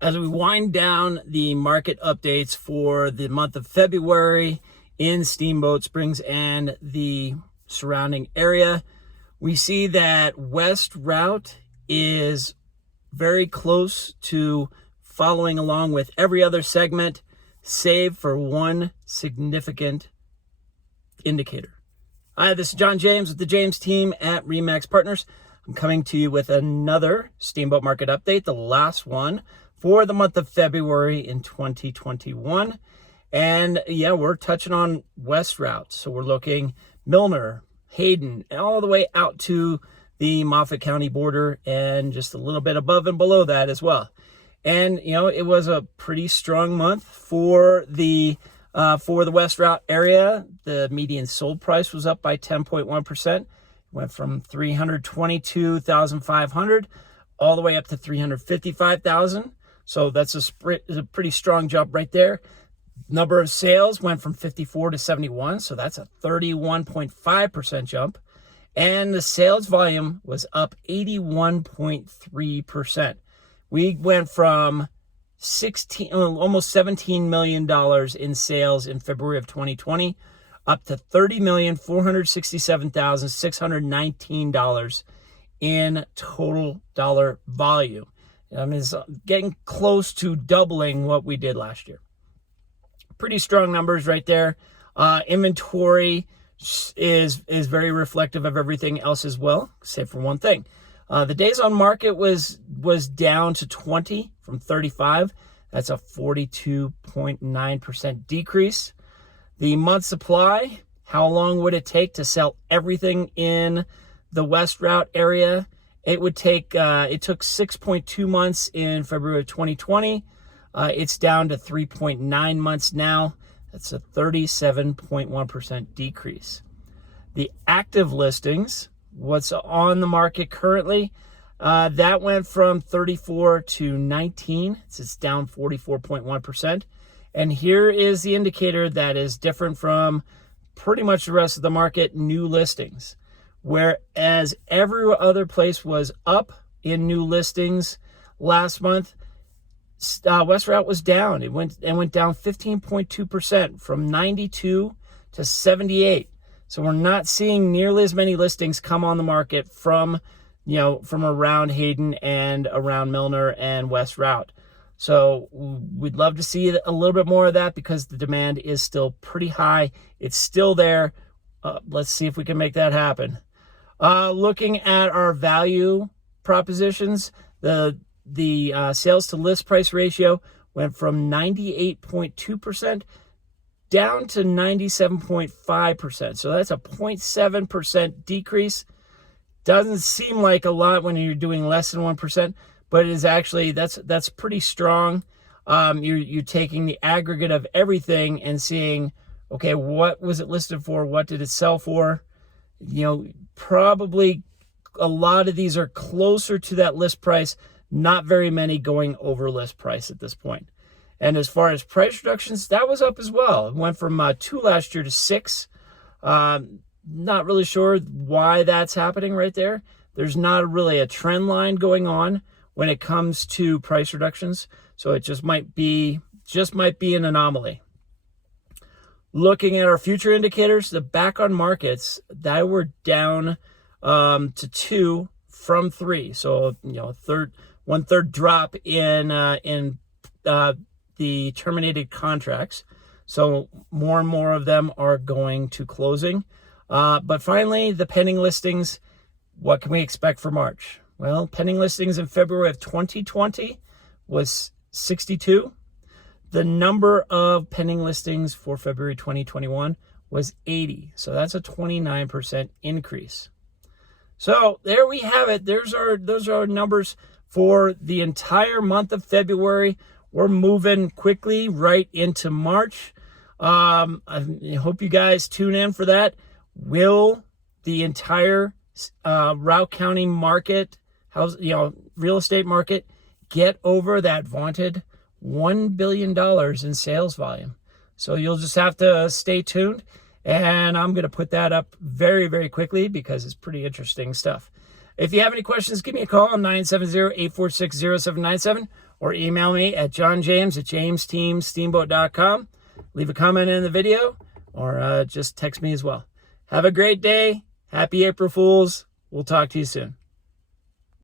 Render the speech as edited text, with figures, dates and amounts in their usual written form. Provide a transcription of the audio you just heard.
As we wind down the market updates for the month of February in Steamboat Springs and the surrounding area, we see that West Routt is very close to following along with every other segment, save for one significant indicator. Hi, this is John James with the James team at RE/MAX Partners. I'm coming to you with another Steamboat market update, the last one for the month of February in 2021. And yeah, we're touching on West Routt. So we're looking Milner, Hayden, all the way out to the Moffat County border and just a little bit above and below that as well. And, you know, it was a pretty strong month for the West Routt area. The median sold price was up by 10.1%. Went from $322,500 all the way up to $355,000. So that's a pretty strong jump right there. Number of sales went from 54 to 71, so that's a 31.5% jump. And the sales volume was up 81.3%. We went from almost $17 million in sales in February of 2020 up to $30,467,619 in total dollar volume. I mean, it's getting close to doubling what we did last year. Pretty strong numbers right there. Inventory is very reflective of everything else as well, save for one thing. The days on market was down to 20 from 35. That's a 42.9% decrease. The month supply, how long would it take to sell everything in the West Routt area? It took 6.2 months in February of 2020. It's down to 3.9 months now. That's a 37.1% decrease. The active listings, what's on the market currently, that went from 34 to 19. It's down 44.1%. And here is the indicator that is different from pretty much the rest of the market: new listings. Whereas every other place was up in new listings last month, West Routt was down. It went down 15.2% from 92 to 78. So we're not seeing nearly as many listings come on the market from around Hayden and around Milner and West Routt. So we'd love to see a little bit more of that because the demand is still pretty high. It's still there. Let's see if we can make that happen. Looking at our value propositions, the sales to list price ratio went from 98.2% down to 97.5%. So that's a 0.7% decrease. Doesn't seem like a lot when you're doing less than 1%, but it is actually, that's pretty strong. You're taking the aggregate of everything and seeing, okay, what was it listed for? What did it sell for? You know, probably a lot of these are closer to that list price. Not very many going over list price at this point. And as far as price reductions, that was up as well. It went from 2 last year to 6. Not really sure why that's happening right there. There's not really a trend line going on when it comes to price reductions. So it just might be an anomaly. Looking at our future indicators, the back on markets, that were down to 2 from 3. So, one-third drop in the terminated contracts. So more and more of them are going to closing. But finally, the pending listings, what can we expect for March? Well, pending listings in February of 2020 was 62. The number of pending listings for February 2021 was 80. So that's a 29% increase. So there we have it. Those are our numbers for the entire month of February. We're moving quickly right into March. I hope you guys tune in for that. Will the entire Routt County market, real estate market, get over that vaunted $1 billion in sales volume? So you'll just have to stay tuned, and I'm going to put that up very, very quickly because it's pretty interesting stuff. If you have any questions, give me a call on 970-846-0797 or email me at johnjames@jamesteamsteamboat.com. Leave a comment in the video or just text me as well. Have a great day. Happy April Fools. We'll talk to you soon.